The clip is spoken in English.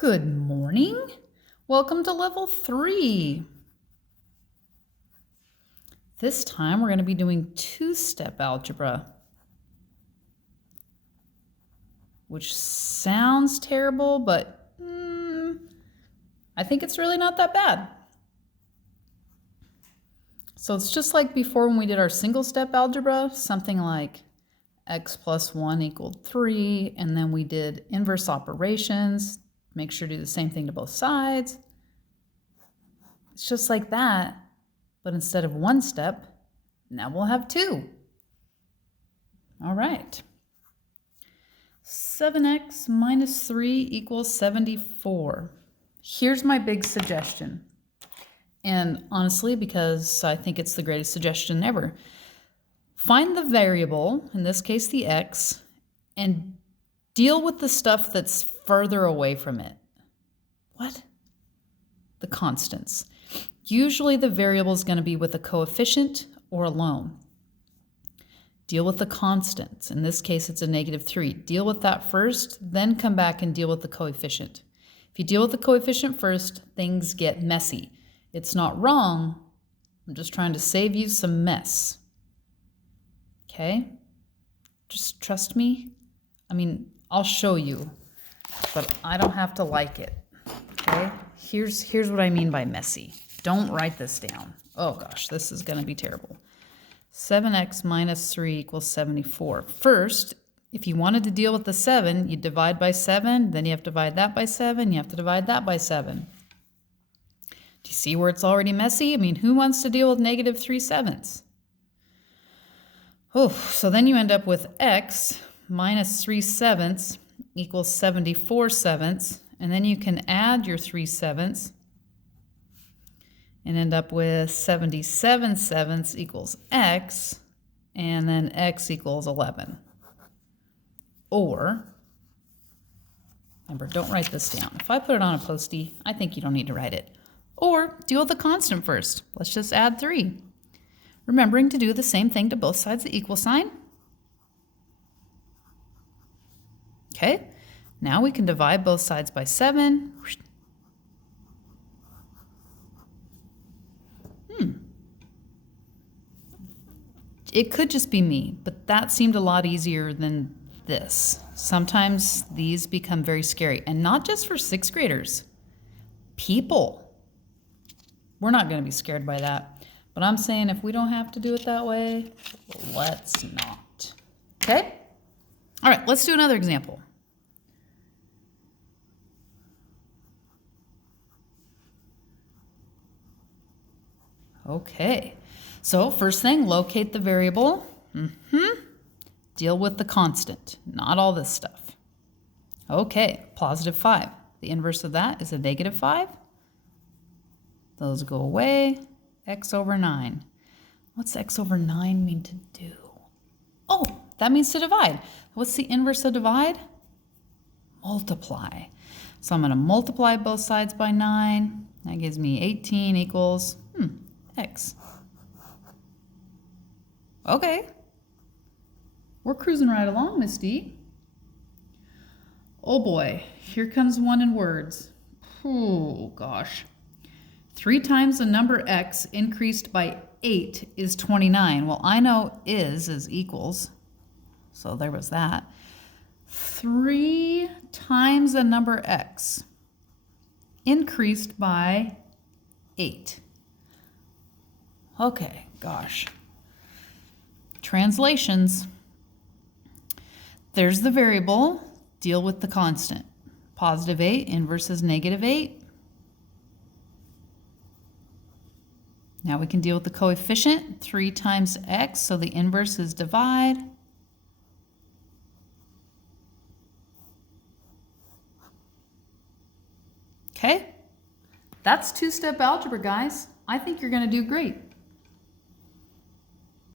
Good morning. Welcome to level 3. This time we're going to be doing two-step algebra, which sounds terrible, but I think it's really not that bad. So it's just like before when we did our single-step algebra, something like x plus 1 equaled 3, and then we did inverse operations. Make sure to do the same thing to both sides. It's just like that, but instead of one step, now we'll have two. All right. 7x minus 3 equals 74. Here's my big suggestion. And honestly, because I think it's the greatest suggestion ever, find the variable, in this case the x, and deal with the stuff that's further away from it. What? The constants. Usually the variable is going to be with a coefficient or alone. Deal with the constants. In this case, it's a -3. Deal with that first, then come back and deal with the coefficient. If you deal with the coefficient first, things get messy. It's not wrong. I'm just trying to save you some mess. Okay? Just trust me. I mean, I'll show you, but I don't have to like it. Okay? Here's what I mean by messy. Don't write this down. Oh gosh, this is going to be terrible. 7x minus 3 equals 74. First, if you wanted to deal with the 7, you divide by 7, then you have to divide that by 7, you have to divide that by 7. Do you see where it's already messy? I mean, who wants to deal with -3/7? Oh, so then you end up with x minus 3/7 equals 74/7, and then you can add your 3/7 and end up with 77/7 equals x, and then x equals 11. Or, remember, don't write this down. If I put it on a Post-it, I think you don't need to write it. Or deal with the constant first. Let's just add 3. Remembering to do the same thing to both sides of the equal sign. Okay, now we can divide both sides by 7. It could just be me, but that seemed a lot easier than this. Sometimes these become very scary, and not just for 6th graders. People. We're not going to be scared by that. But I'm saying if we don't have to do it that way, let's not. Okay? All right, let's do another example. Okay. So first thing, locate the variable. Deal with the constant, not all this stuff. Okay, +5. The inverse of that is a -5. Those go away. X over 9. What's x over 9 mean to do? Oh, that means to divide. What's the inverse of divide? Multiply. So I'm going to multiply both sides by 9. That gives me 18 equals x. Okay. We're cruising right along, Miss D. Oh boy, here comes one in words. Oh gosh. 3 times the number x increased by 8 is 29. Well, I know is equals, so there was that. 3 times the number x increased by 8. Okay, gosh. Translations. There's the variable. Deal with the constant. +8 inverse is -8. Now we can deal with the coefficient. 3 times x, so the inverse is divide. Okay? That's two-step algebra, guys. I think you're going to do great.